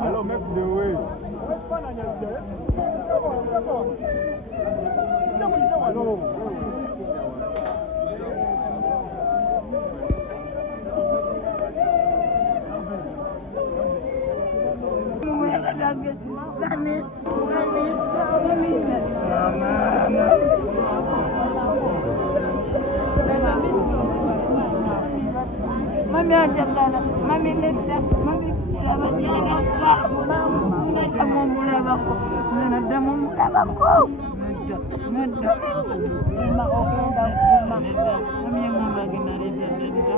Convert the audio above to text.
Alors, mec, de oui. Mami ajagala, mami nedda, mami kulabanyana nedda mumulabako, nedda mumulabako, nedda ma ogenda kuma, mami ngamba agenda nedda nedda.